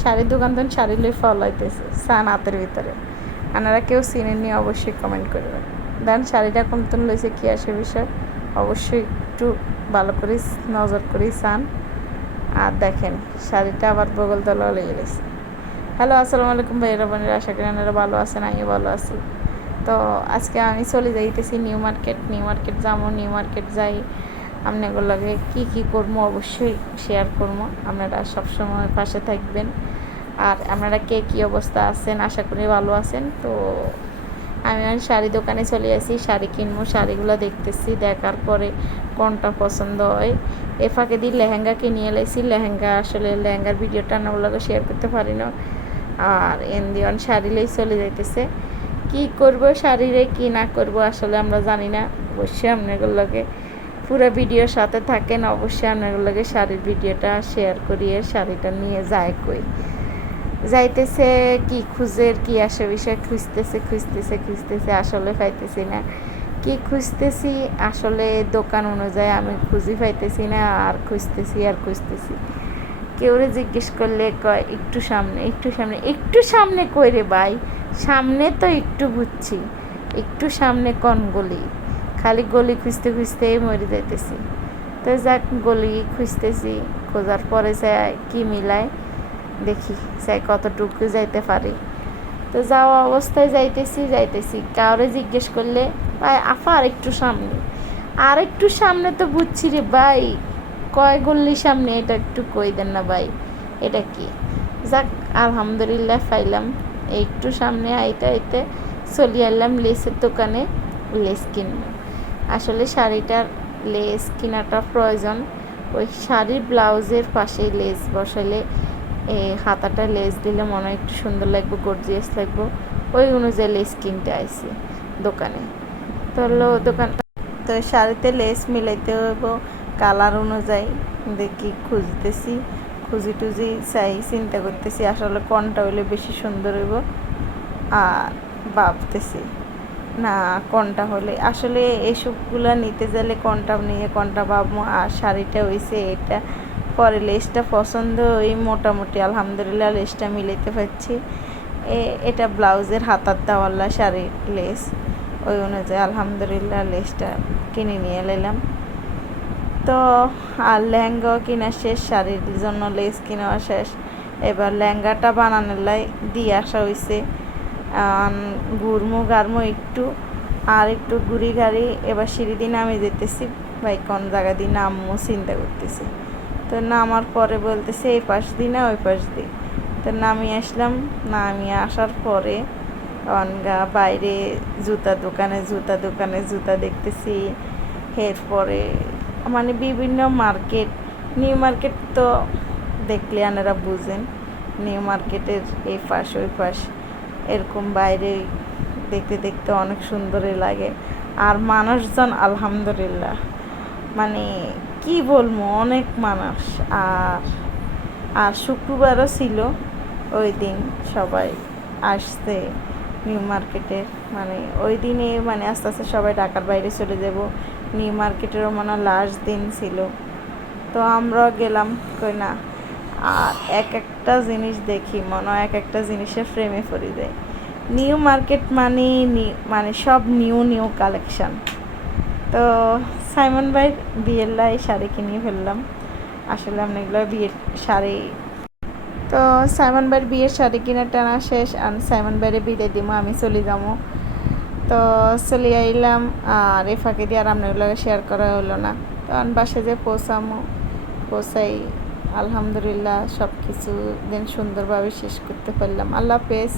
শাড়ির দোকান তো শাড়ি লই ফলাইতেছে সান হাতের ভিতরে। আপনারা কেউ চিনেননি অবশ্যই কমেন্ট করবেন। দেন শাড়িটা কোন তুন লইছে কি আসে বিষয় অবশ্যই একটু ভালো করে নজর করি চান। আর দেখেন শাড়িটা আবার বগল তলা লেগে গেছে। হ্যালো আসসালামু আলাইকুম ভাইয়েরা বোনেরা, আশা করি আপনারা ভালো আছেন, আমিও ভালো আছি। তো আজকে আমি চলে যাইতেছি নিউ মার্কেট যাবো। নিউ মার্কেট যাই আপনাদের লগে কী করবো অবশ্যই শেয়ার করবো। আপনারা সবসময় পাশে থাকবেন। আর আপনারা কে কী অবস্থা আছেন, আশা করি ভালো আছেন। তো আমি শাড়ি দোকানে চলে আসি, শাড়ি কিনবো। শাড়িগুলো দেখতেছি, দেখার পরে কোনটা পছন্দ হয়। এ ফাঁকে দিয়ে লেহেঙ্গা কিনে এলাইছি। লেহেঙ্গা আসলে লেহেঙ্গার ভিডিওটা আপনাগুলোকে শেয়ার করতে পারি না। আর এনদিওয়ান শাড়ি লেই চলে যাইতেছে। কি করব শাড়িরে কি না করব আসলে আমরা জানি না। অবশ্যই আপনাগুলোকে পুরো ভিডিওর সাথে থাকেন। অবশ্যই আপনাগুলোকে শাড়ির ভিডিওটা শেয়ার করিয়ে শাড়িটা নিয়ে যায় কই যাইতেছে কি খুঁজের কি আসে বিষয় খুঁজতেছে আসলে পাইতেছি না। কি খুঁজতেছি আসলে দোকান অনুযায়ী আমি খুঁজি পাইতেছি না। আর খুঁজতেছি কেউরে জিজ্ঞেস করলে কয় একটু সামনে কই রে ভাই, সামনে তো একটু বুঝছি, একটু সামনে কোন গলি, খালি গলি খুঁজতেই মরে যাইতেছি। তো যাক গলি খুঁজতেছি, খোঁজার পরে যায় কি মিলায় দেখি চাই কতটুকু যাইতে পারি। তো যাওয়া অবস্থায় যাইতেছি কাউরে জিজ্ঞেস করলে ভাই আফা আর একটু সামনে তো বুঝছি রে ভাই, কয় গল্লির সামনে, এটা একটু কই দেন না ভাই, এটা কি। যাক আলহামদুলিল্লাহ পাইলাম। একটু সামনে আইতে চলে এলাম লেসের দোকানে। লেস কিনবো। আসলে শাড়িটার লেস কেনাটা প্রয়োজন। ওই শাড়ির ব্লাউজের পাশে লেস বসালে হাতাটা লেস দিলে মনে হয় একটু সুন্দর লাগবে, গর্জিয়াস লাগবে। ওই অনুযায়ী লেস কিনতে আইছি দোকানে। তো শাড়িতে লেস মিলাইতে হইব কালার অনুযায়ী। দেখি খুঁজি চাই, চিন্তা করতেছি আসলে কোনটা হইলে বেশি সুন্দর হইব। আর ভাবতেছি না কোনটা হলে আসলে এসবগুলো নিতে গেলে কোনটা নিয়ে কোনটা ভাববো। আর শাড়িটা হয়েছে এটা, পরে লেসটা পছন্দ ওই মোটামুটি আলহামদুলিল্লাহ লেসটা মিলাইতে পারছি। এটা ব্লাউজের হাতার দেওয়ালা শাড়ির লেস, ওই অনুযায়ী আলহামদুলিল্লাহ লেসটা কিনে নিয়ে এলাম। তো আর লেহেঙ্গাও কিনা শেষ, শাড়ির জন্য লেস কিনেওয়া শেষ। এবার লেহেঙ্গাটা বানানোর লাই দিয়ে আসা হয়েছে। গারমো একটু ঘুরি গাড়ি এবার সিঁড়ি দিয়ে নামে যেতেছি। ভাই কোন জায়গা দিয়ে নামবো চিন্তা করতেছি। তো নামার পরে বলতেছে এই পাশ দিই না ওই পাশ দিই। তো নামিয়ে আসলাম। নামিয়ে আসার পরে বাইরে জুতা দোকানে জুতা দেখতেছি। এরপরে মানে বিভিন্ন মার্কেট, নিউ মার্কেট তো দেখলে আপনারা বুঝেন। নিউ মার্কেটের এই পাশ ওই পাশ এরকম বাইরে দেখতে অনেক সুন্দরই লাগে। আর মানুষজন আলহামদুলিল্লাহ মানে কি বলবো অনেক মানুষ। আর শুক্রবারও ছিল, ওই দিন সবাই আসছে নিউ মার্কেটে। মানে ওই দিনে মানে আস্তে আস্তে সবাই ঢাকার বাইরে চলে যাব। নিউ মার্কেটেরও মনে লাস্ট দিন ছিল। তো আমরাও গেলাম কই না। আর একটা জিনিস দেখি মনে হয় একটা জিনিসের ফ্রেমে পড়ে যায়। নিউ মার্কেট মানে সব নিউ কালেকশান। তো সাইমন ভাইয়ের বিয়ের লাই শাড়ি কিনে ফেললাম। আসলে আমি এগুলো বিয়ের শাড়ি। তো সাইমন ভাইয়ের বিয়ের শাড়ি কিনে টানা শেষ। আর সাইমন ভাইয়ের বিদায় দিব, আমি চলে যাবো। তো চলে আইলাম। আর এ ফাঁকে দিয়ে আর আপনাগুলো শেয়ার করা হলো না। তো আমি বাসে যে পৌঁছাই আলহামদুলিল্লাহ সব কিছু দিন সুন্দরভাবে শেষ করতে পারলাম। আল্লাহ হাফেজ।